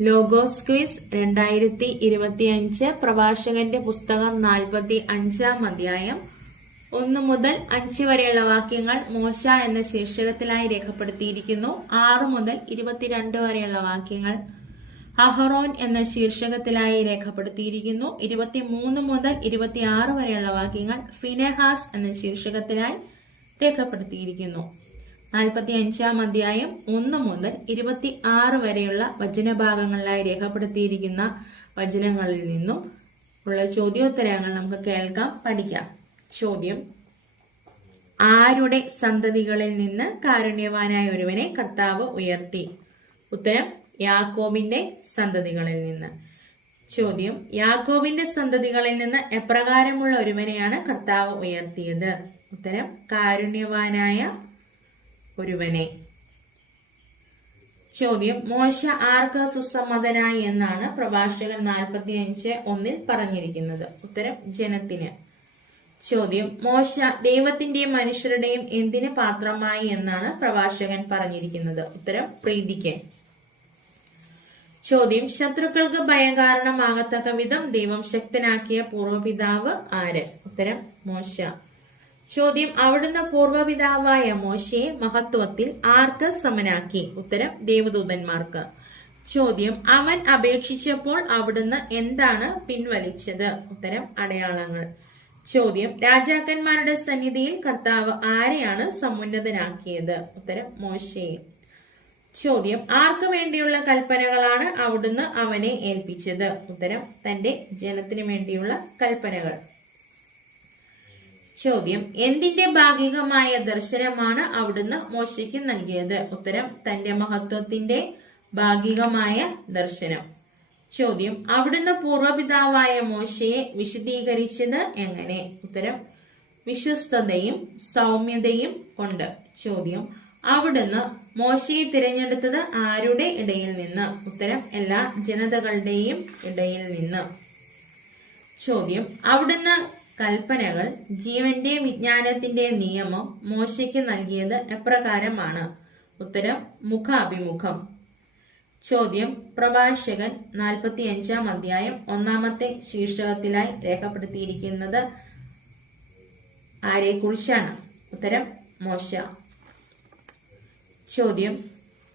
Logos quiz രണ്ടായിരത്തി ഇരുപത്തി അഞ്ച് പ്രഭാഷകന്റെ പുസ്തകം നാൽപ്പത്തി അഞ്ചാം അധ്യായം. ഒന്ന് മുതൽ അഞ്ച് വരെയുള്ള വാക്യങ്ങൾ മോശ എന്ന ശീർഷകത്തിലായി രേഖപ്പെടുത്തിയിരിക്കുന്നു. ആറ് മുതൽ ഇരുപത്തിരണ്ട് വരെയുള്ള വാക്യങ്ങൾ അഹറോൻ എന്ന ശീർഷകത്തിലായി രേഖപ്പെടുത്തിയിരിക്കുന്നു. ഇരുപത്തിമൂന്ന് മുതൽ ഇരുപത്തിയാറ് വരെയുള്ള വാക്യങ്ങൾ ഫിനെഹാസ് എന്ന ശീർഷകത്തിലായി രേഖപ്പെടുത്തിയിരിക്കുന്നു. നാൽപ്പത്തി അഞ്ചാം അധ്യായം ഒന്ന് മുതൽ ഇരുപത്തി ആറ് വരെയുള്ള വചനഭാഗങ്ങളിലായി രേഖപ്പെടുത്തിയിരിക്കുന്ന വചനങ്ങളിൽ നിന്നും ഉള്ള ചോദ്യോത്തരങ്ങൾ നമുക്ക് കേൾക്കാം പഠിക്കാം. ചോദ്യം ആരുടെ സന്തതികളിൽ നിന്ന് കാരുണ്യവാനായ ഒരുവനെ കർത്താവ് ഉയർത്തി? ഉത്തരം യാക്കോബിന്റെ സന്തതികളിൽ നിന്ന്. ചോദ്യം യാക്കോബിന്റെ സന്തതികളിൽ നിന്ന് എപ്രകാരമുള്ള ഒരുവനെയാണ് കർത്താവ് ഉയർത്തിയത്? ഉത്തരം കാരുണ്യവാനായ ഒരുവനെ. ചോദ്യം മോശ ആർക്ക് സുസമ്മതനായി എന്നാണ് പ്രഭാഷകൻ നാൽപ്പത്തി അഞ്ച് ഒന്നിൽ പറഞ്ഞിരിക്കുന്നത്. ഉത്തരം ജനത്തിന്. ചോദ്യം മോശ ദൈവത്തിന്റെയും മനുഷ്യരുടെയും എന്തിന് പാത്രമായി എന്നാണ് പ്രഭാഷകൻ പറഞ്ഞിരിക്കുന്നത്. ഉത്തരം പ്രീതിക്ക്. ചോദ്യം ശത്രുക്കൾക്ക് ഭയകാരണമാകത്തക്ക വിധം ദൈവം ശക്തനാക്കിയ പൂർവപിതാവ് ആര്? ഉത്തരം മോശ. ചോദ്യം അവിടുന്ന് പൂർവപിതാവായ മോശയെ മഹത്വത്തിൽ ആർക്ക് സമനാക്കി? ഉത്തരം ദേവദൂതന്മാർക്ക്. ചോദ്യം അവൻ അപേക്ഷിച്ചപ്പോൾ അവിടുന്ന് എന്താണ് പിൻവലിച്ചത്? ഉത്തരം അടയാളങ്ങൾ. ചോദ്യം രാജാക്കന്മാരുടെ സന്നിധിയിൽ കർത്താവ് ആരെയാണ് സമുന്നതനാക്കിയത്? ഉത്തരം മോശയെ ചോദ്യം ആർക്കു വേണ്ടിയുള്ള കൽപ്പനകളാണ് അവിടുന്ന് അവനെ ഏൽപ്പിച്ചത്? ഉത്തരം തന്റെ ജനത്തിനു വേണ്ടിയുള്ള കൽപ്പനകൾ. ചോദ്യം. എന്തിന്റെ ഭാഗികമായ ദർശനമാണ് അവിടുന്ന് മോശയ്ക്ക് നൽകിയത്? ഉത്തരം തന്റെ മഹത്വത്തിന്റെ ഭാഗികമായ ദർശനം. ചോദ്യം അവിടുന്ന് പൂർവപിതാവായ മോശയെ വിശദീകരിച്ചത് എങ്ങനെ? ഉത്തരം വിശ്വസ്തതയും സൗമ്യതയും കൊണ്ട്. ചോദ്യം അവിടുന്ന് മോശയെ തിരഞ്ഞെടുത്തത് ആരുടെ ഇടയിൽ നിന്ന്? ഉത്തരം എല്ലാ ജനതകളുടെയും ഇടയിൽ നിന്ന്. ചോദ്യം അവിടുന്ന് കൽപ്പനകൾ ജീവന്റെ വിജ്ഞാനത്തിന്റെ നിയമം മോശയ്ക്ക് നൽകിയത് എപ്രകാരമാണ്? ഉത്തരം മുഖാഭിമുഖം. ചോദ്യം പ്രഭാഷകൻ നാൽപ്പത്തി അഞ്ചാം അധ്യായം ഒന്നാമത്തെ ശീർഷകത്തിലായി രേഖപ്പെടുത്തിയിരിക്കുന്നത് ആരെക്കുറിച്ചാണ്? ഉത്തരം മോശ. ചോദ്യം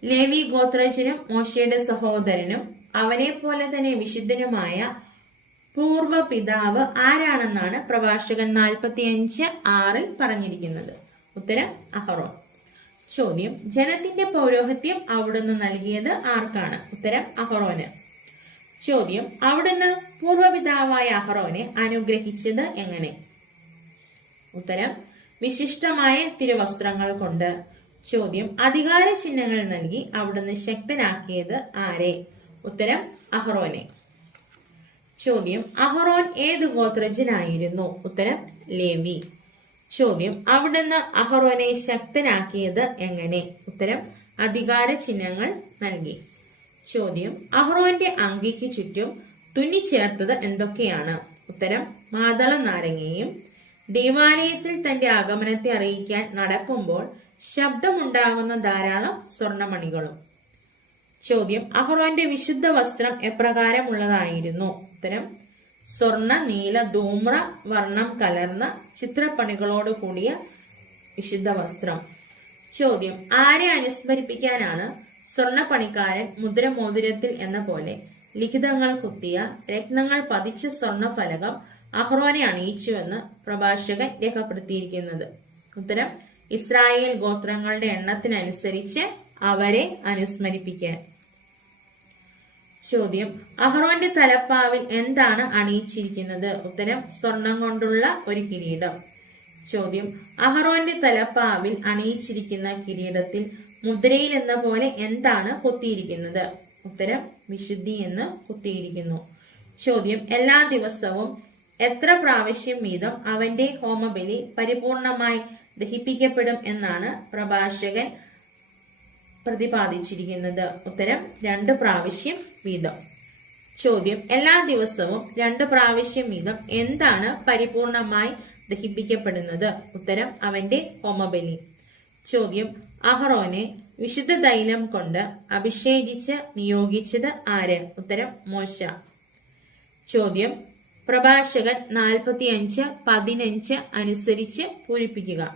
ലേവി ഗോത്രജനും മോശയുടെ സഹോദരനും അവനെ പോലെ തന്നെ വിശുദ്ധനുമായ പൂർവ പിതാവ് ആരാണെന്നാണ് പ്രഭാഷകൻ നാൽപ്പത്തി അഞ്ച് ആറിൽ പറഞ്ഞിരിക്കുന്നത്? ഉത്തരം അഹറോൻ. ചോദ്യം ജനത്തിന്റെ പൗരോഹിത്യം അവിടുന്ന് നൽകിയത് ആർക്കാണ്? ഉത്തരം അഹറോന്. ചോദ്യം അവിടുന്ന് പൂർവപിതാവായ അഹറോനെ അനുഗ്രഹിച്ചത് എങ്ങനെ? ഉത്തരം വിശിഷ്ടമായ തിരുവസ്ത്രങ്ങൾ കൊണ്ട്. ചോദ്യം അധികാര ചിഹ്നങ്ങൾ നൽകി അവിടുന്ന് ശക്തനാക്കിയത് ആരെ? ഉത്തരം അഹറോനെ. ചോദ്യം അഹറോൻ ഏത് ഗോത്രജനായിരുന്നു? ഉത്തരം ലേവി. ചോദ്യം അവിടുന്ന് അഹറോനെ ശക്തനാക്കിയത് എങ്ങനെ? ഉത്തരം അധികാര ചിഹ്നങ്ങൾ നൽകി. ചോദ്യം അഹ്റോന്റെ അങ്കിക്ക് ചുറ്റും തുന്നി ചേർത്തത് എന്തൊക്കെയാണ്? ഉത്തരം മാതള നാരങ്ങയും ദേവാലയത്തിൽ തന്റെ ആഗമനത്തെ അറിയിക്കാൻ നടക്കുമ്പോൾ ശബ്ദമുണ്ടാകുന്ന ധാരാളം സ്വർണമണികളും. ചോദ്യം അഹ്റോന്റെ വിശുദ്ധ വസ്ത്രം എപ്രകാരമുള്ളതായിരുന്നു? ഉത്തരം സ്വർണ നീല ധൂമ്ര വർണം കലർന്ന ചിത്രപ്പണികളോട് കൂടിയ വിശുദ്ധ വസ്ത്രം. ചോദ്യം. ആരെ അനുസ്മരിപ്പിക്കാനാണ് സ്വർണപ്പണിക്കാരൻ മുദ്രമോതിരത്തിൽ എന്ന പോലെ ലിഖിതങ്ങൾ കുത്തിയ രത്നങ്ങൾ പതിച്ച സ്വർണ ഫലകം അഹ്റോനെ അണിയിച്ചുവെന്ന് പ്രഭാഷകൻ രേഖപ്പെടുത്തിയിരിക്കുന്നത്. ഉത്തരം. ഇസ്രായേൽ ഗോത്രങ്ങളുടെ എണ്ണത്തിനനുസരിച്ച് അവരെ അനുസ്മരിപ്പിക്കാൻ. ചോദ്യം. അഹ്റോന്റെ തലപ്പാവിൽ എന്താണ് അണിയിച്ചിരിക്കുന്നത്? ഉത്തരം സ്വർണം കൊണ്ടുള്ള ഒരു കിരീടം. ചോദ്യം അഹ്റോന്റെ തലപ്പാവിൽ അണിയിച്ചിരിക്കുന്ന കിരീടത്തിൽ മുദ്രയിൽ എന്ന പോലെ എന്താണ് കൊത്തിയിരിക്കുന്നത്? ഉത്തരം വിശുദ്ധി എന്ന് കൊത്തിയിരിക്കുന്നു. ചോദ്യം എല്ലാ ദിവസവും എത്ര പ്രാവശ്യം വീതം അവന്റെ ഹോമബലി പരിപൂർണമായി ദഹിപ്പിക്കപ്പെടും എന്നാണ് പ്രഭാഷകൻ പ്രതിപാദിച്ചിരിക്കുന്നത്. ഉത്തരം രണ്ട് പ്രാവശ്യം വീതം. ചോദ്യം എല്ലാ ദിവസവും രണ്ട് പ്രാവശ്യം വീതം എന്താണ് പരിപൂർണമായി ദഹിപ്പിക്കപ്പെടുന്നത്? ഉത്തരം അവന്റെ ഹോമബലി. ചോദ്യം അഹറോനെ വിശുദ്ധ തൈലം കൊണ്ട് അഭിഷേകിച്ച് നിയോഗിച്ചത് ആര്? ഉത്തരം മോശ. ചോദ്യം പ്രഭാഷകൻ നാൽപ്പത്തിയഞ്ച് പതിനഞ്ച് അനുസരിച്ച് പൂരിപ്പിക്കുക.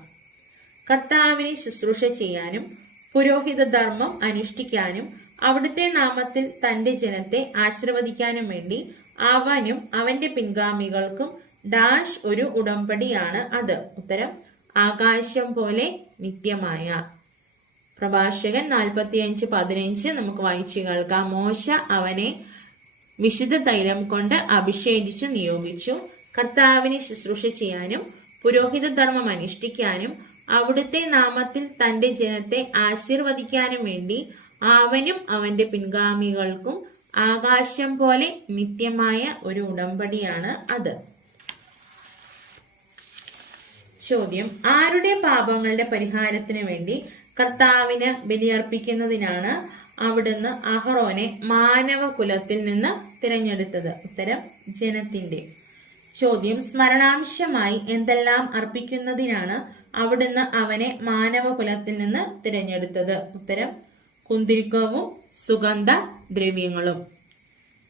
കർത്താവിനെ ശുശ്രൂഷ ചെയ്യാനും പുരോഹിത ധർമ്മം അനുഷ്ഠിക്കാനും അവിടുത്തെ നാമത്തിൽ തന്റെ ജനത്തെ ആശീർവദിക്കാനും വേണ്ടി അവനും അവന്റെ പിൻഗാമികൾക്കും ഡാഷ് ഒരു ഉടമ്പടിയാണ് അത്. ഉത്തരം ആകാശം പോലെ നിത്യമായ. പ്രഭാഷകൻ നാൽപ്പത്തിയഞ്ച് പതിനഞ്ച് നമുക്ക് വായിച്ചു കേൾക്കാം. മോശ അവനെ വിശുദ്ധ തൈലം കൊണ്ട് അഭിഷേകിച്ചു നിയോഗിച്ചു കർത്താവിനെ ശുശ്രൂഷ ചെയ്യാനും പുരോഹിത ധർമ്മം അനുഷ്ഠിക്കാനും അവിടുത്തെ നാമത്തിൽ തന്റെ ജനത്തെ ആശീർവദിക്കാനും വേണ്ടി അവനും അവന്റെ പിൻഗാമികൾക്കും ആകാശം പോലെ നിത്യമായ ഒരു ഉടമ്പടിയാണ് അത്. ചോദ്യം ആരുടെ പാപങ്ങളുടെ പരിഹാരത്തിന് വേണ്ടി കർത്താവിന് ബലിയർപ്പിക്കുന്നതിനാണ് അവിടുന്ന് അഹറോനെ മാനവ കുലത്തിൽ നിന്ന് തിരഞ്ഞെടുത്തത്? ഉത്തരം ജനത്തിന്റെ. ചോദ്യം സ്മരണാംശമായി എന്തെല്ലാം അർപ്പിക്കുന്നതിനാണ് അവിടുന്ന് അവനെ മാനവ കുലത്തിൽ നിന്ന് തിരഞ്ഞെടുത്തത്. ഉത്തരം കുന്തിരിക്കവും സുഗന്ധ ദ്രവ്യങ്ങളും.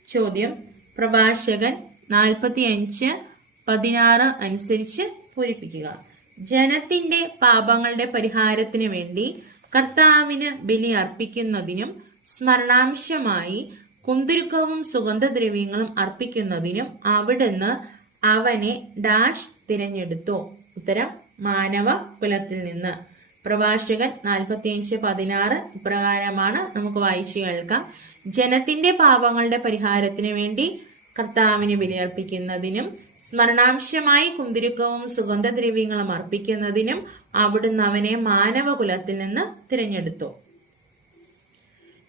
ചോദ്യം പ്രഭാഷകൻ നാൽപ്പത്തിയഞ്ച് പതിനാറ് അനുസരിച്ച് പൂരിപ്പിക്കുക. ജനത്തിന്റെ പാപങ്ങളുടെ പരിഹാരത്തിന് വേണ്ടി കർത്താവിന് ബലി അർപ്പിക്കുന്നതിനും സ്മരണാംശമായി കുന്തിരുക്കവും സുഗന്ധദ്രവ്യങ്ങളും അർപ്പിക്കുന്നതിനും അവിടുന്ന് അവനെ ഡാഷ് തിരഞ്ഞെടുത്തു. ഉത്തരം മാനവ കുലത്തിൽ നിന്ന്. പ്രഭാഷകൻ നാൽപ്പത്തിയഞ്ച് പതിനാറ് ഇപ്രകാരമാണ് നമുക്ക് വായിച്ചു കേൾക്കാം. ജനത്തിന്റെ പാപങ്ങളുടെ പരിഹാരത്തിന് വേണ്ടി കർത്താവിനെ ബലിയർപ്പിക്കുന്നതിനും സ്മരണാംശമായി കുന്തിരുക്കവും സുഗന്ധദ്രവ്യങ്ങളും അർപ്പിക്കുന്നതിനും അവിടുന്ന് അവനെ മാനവകുലത്തിൽ നിന്ന് തിരഞ്ഞെടുത്തു.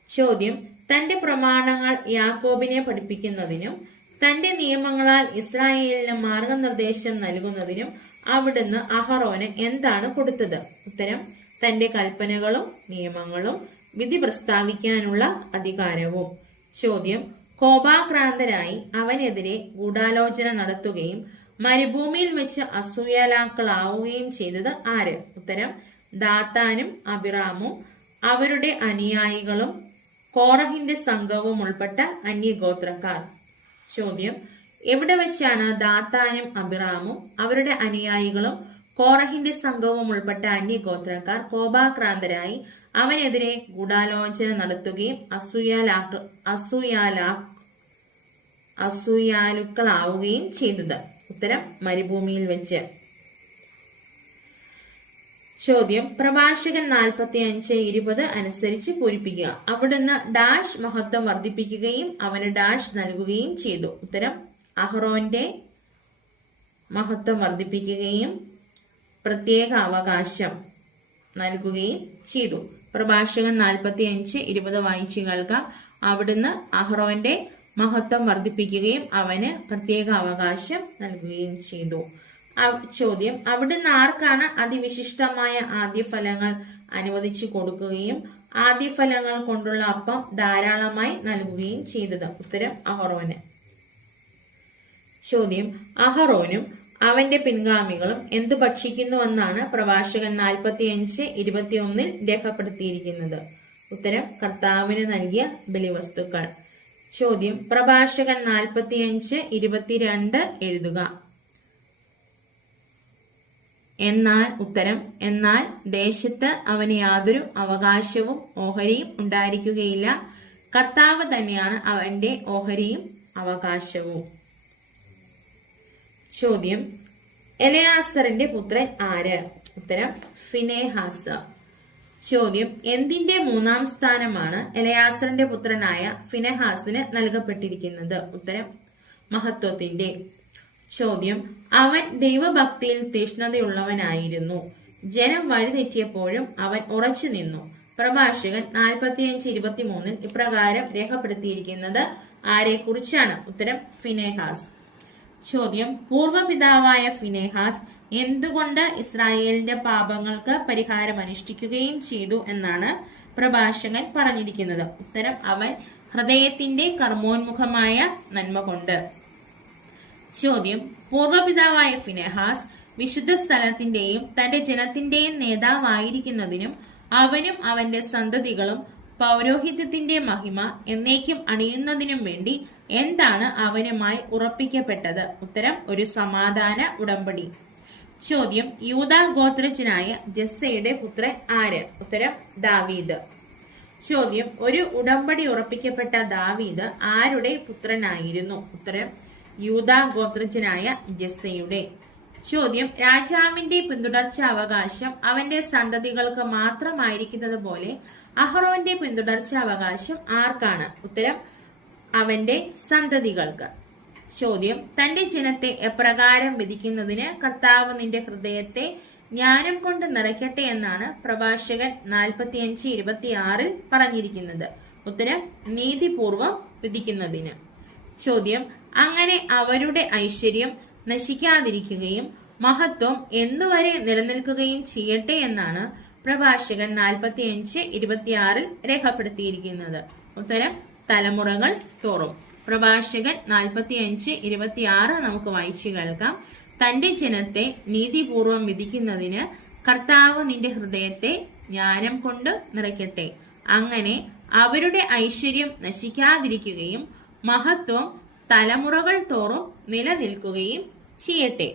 ചോദ്യം തന്റെ പ്രമാണങ്ങൾ യാക്കോബിനെ പഠിപ്പിക്കുന്നതിനും തന്റെ നിയമങ്ങളാൽ ഇസ്രായേലിന് മാർഗനിർദ്ദേശം നൽകുന്നതിനും അവിടുന്ന് അഹറോന് എന്താണ് കൊടുത്തത്? ഉത്തരം തന്റെ കൽപ്പനകളും നിയമങ്ങളും വിധി പ്രസ്താവിക്കാനുള്ള അധികാരവും. ചോദ്യം കോപാക്രാന്തരായി അവനെതിരെ ഗൂഢാലോചന നടത്തുകയും മരുഭൂമിയിൽ വെച്ച് അസൂയാലാക്കളാവുകയും ചെയ്തത് ആര്? ഉത്തരം ദാത്താനും അബിറാമും. അവരുടെ അനുയായികളും കോറഹിന്റെ സംഘവും ഉൾപ്പെട്ട അന്യഗോത്രക്കാർ. ചോദ്യം. എവിടെ വെച്ചാണ് ദാത്താനും അബിറാമും അവരുടെ അനുയായികളും കോറഹിന്റെ സംഘവും ഉൾപ്പെട്ട അന്യഗോത്രക്കാർ കോപാക്രാന്തരായി അവനെതിരെ ഗൂഢാലോചന നടത്തുകയും അസൂയാലാക്ക അസൂയാലാ അസൂയാലുക്കളാവുകയും ചെയ്തത്. ഉത്തരം മരുഭൂമിയിൽ വെച്ച്. ചോദ്യം പ്രഭാഷകൻ നാൽപ്പത്തി അഞ്ച് ഇരുപത് അനുസരിച്ച് പൂരിപ്പിക്കുക. അവിടുന്ന് ഡാഷ് മഹത്വം വർദ്ധിപ്പിക്കുകയും അവന് ഡാഷ് നൽകുകയും ചെയ്തു. ഉത്തരം അഹ്റോന്റെ മഹത്വം വർദ്ധിപ്പിക്കുകയും പ്രത്യേക അവകാശം നൽകുകയും ചെയ്തു. പ്രഭാഷകൻ നാൽപ്പത്തി അഞ്ച് ഇരുപത് വായിച്ചു കേൾക്കാം. അവിടുന്ന് അഹ്റോന്റെ മഹത്വം വർദ്ധിപ്പിക്കുകയും അവന് പ്രത്യേക അവകാശം നൽകുകയും ചെയ്തു. ചോദ്യം അവിടുന്ന് ആർക്കാണ് അതിവിശിഷ്ടമായ ആദ്യഫലങ്ങൾ അനുവദിച്ചു കൊടുക്കുകയും ആദ്യഫലങ്ങൾ കൊണ്ടുള്ള അപ്പം ധാരാളമായി നൽകുകയും ചെയ്തത്? ഉത്തരം അഹറോന്. ചോദ്യം അഹറോനും അവന്റെ പിൻഗാമികളും എന്തു ഭക്ഷിക്കുന്നുവെന്നാണ് പ്രഭാഷകൻ നാൽപ്പത്തി അഞ്ച് ഇരുപത്തിയൊന്നിൽ രേഖപ്പെടുത്തിയിരിക്കുന്നത്. ഉത്തരം കർത്താവിന് നൽകിയ ബലിവസ്തുക്കൾ. ചോദ്യം പ്രഭാഷകൻ നാൽപ്പത്തി അഞ്ച് ഇരുപത്തിരണ്ട് എഴുതുക. എന്നാൽ ഉത്തരം എന്നാൽ ദേശത്ത് അവന് യാതൊരു അവകാശവും ഓഹരിയും ഉണ്ടായിരിക്കുകയില്ല. കർത്താവ് തന്നെയാണ് അവന്റെ ഓഹരിയും അവകാശവും. ചോദ്യം എലയാസറിന്റെ പുത്രൻ ആര്? ഉത്തരം ഫിനേഹാസ്. ചോദ്യം എന്തിന്റെ മൂന്നാം സ്ഥാനമാണ് എലയാസറിന്റെ പുത്രനായ ഫിനെഹാസിന് നൽകപ്പെട്ടിരിക്കുന്നത്? ഉത്തരം മഹത്വത്തിന്റെ. ചോദ്യം. അവൻ ദൈവഭക്തിയിൽ തീഷ്ണതയുള്ളവനായിരുന്നു. ജനം വഴിതെറ്റിയപ്പോഴും അവൻ ഉറച്ചു നിന്നു. പ്രഭാഷകൻ നാൽപ്പത്തിയഞ്ച് ഇരുപത്തിമൂന്നിൽ ഇപ്രകാരം രേഖപ്പെടുത്തിയിരിക്കുന്നത് ആരെക്കുറിച്ചാണ്? ഉത്തരം ഫിനേഹാസ്. ചോദ്യം പൂർവപിതാവായ ഫിനേഹാസ് എന്തുകൊണ്ട് ഇസ്രായേലിന്റെ പാപങ്ങൾക്ക് പരിഹാരം അനുഷ്ഠിക്കുകയും ചെയ്തു എന്നാണ് പ്രഭാഷകൻ പറഞ്ഞിരിക്കുന്നത്. ഉത്തരം അവൻ ഹൃദയത്തിന്റെ കർമ്മോന്മുഖമായ നന്മ കൊണ്ട് ചോദ്യം. പൂർവപിതാവായ ഫിനെഹാസ് വിശുദ്ധ സ്ഥലത്തിന്റെയും തന്റെ ജനത്തിന്റെയും നേതാവായിരിക്കുന്നതിനും അവനും അവന്റെ സന്തതികളും പൗരോഹിത്യത്തിന്റെ മഹിമ എന്നേക്കും അണിയുന്നതിനും വേണ്ടി എന്താണ് അവനുമായി ഉറപ്പിക്കപ്പെട്ടത്? ഉത്തരം ഒരു സമാധാന ഉടമ്പടി. ചോദ്യം യൂതാ ഗോത്രജനായ ജസ്സയുടെ പുത്രൻ ആര്? ഉത്തരം ദാവീദ്. ചോദ്യം ഒരു ഉടമ്പടി ഉറപ്പിക്കപ്പെട്ട ദാവീദ് ആരുടെ പുത്രനായിരുന്നു? ഉത്തരം യൂതാ ഗോത്രജനായ ജസ്സയുടെ. ചോദ്യം രാജാവിന്റെ പിന്തുടർച്ച അവകാശം അവന്റെ സന്തതികൾക്ക് മാത്രമായിരിക്കുന്നത് പോലെ അഹ്റോന്റെ പിന്തുടർച്ച അവകാശം ആർക്കാണ്? ഉത്തരം അവന്റെ സന്തതികൾക്ക്. ചോദ്യം തന്റെ ജനത്തെ എപ്രകാരം വിധിക്കുന്നതിന് കർത്താവ് നിന്റെ ഹൃദയത്തെ ജ്ഞാനം കൊണ്ട് നിറയ്ക്കട്ടെ എന്നാണ് പ്രഭാഷകൻ നാൽപ്പത്തിയഞ്ച് ഇരുപത്തി ആറിൽ പറഞ്ഞിരിക്കുന്നത്. ഉത്തരം നീതിപൂർവം വിധിക്കുന്നതിന്. ചോദ്യം അങ്ങനെ അവരുടെ ഐശ്വര്യം നശിക്കാതിരിക്കുകയും മഹത്വം എന്നുവരെ നിലനിൽക്കുകയും ചെയ്യട്ടെ എന്നാണ് പ്രഭാഷകൻ നാൽപ്പത്തി നാൽപ്പത്തിയഞ്ച് ഇരുപത്തിയാറിൽ രേഖപ്പെടുത്തിയിരിക്കുന്നത്. ഉത്തരം തലമുറകൾ തോറും. പ്രഭാഷകൻ നാൽപ്പത്തി നാൽപ്പത്തിയഞ്ച് ഇരുപത്തിയാറ് നമുക്ക് വായിച്ചു കേൾക്കാം. തന്റെ ജനത്തെ നീതിപൂർവം വിധിക്കുന്നതിന് കർത്താവ് നിന്റെ ഹൃദയത്തെ ജ്ഞാനം കൊണ്ട് നിറയ്ക്കട്ടെ. അങ്ങനെ അവരുടെ ഐശ്വര്യം നശിക്കാതിരിക്കുകയും മഹത്വം തലമുറകൾ തോറും നിലനിൽക്കുകയും ചെയ്യട്ടെ.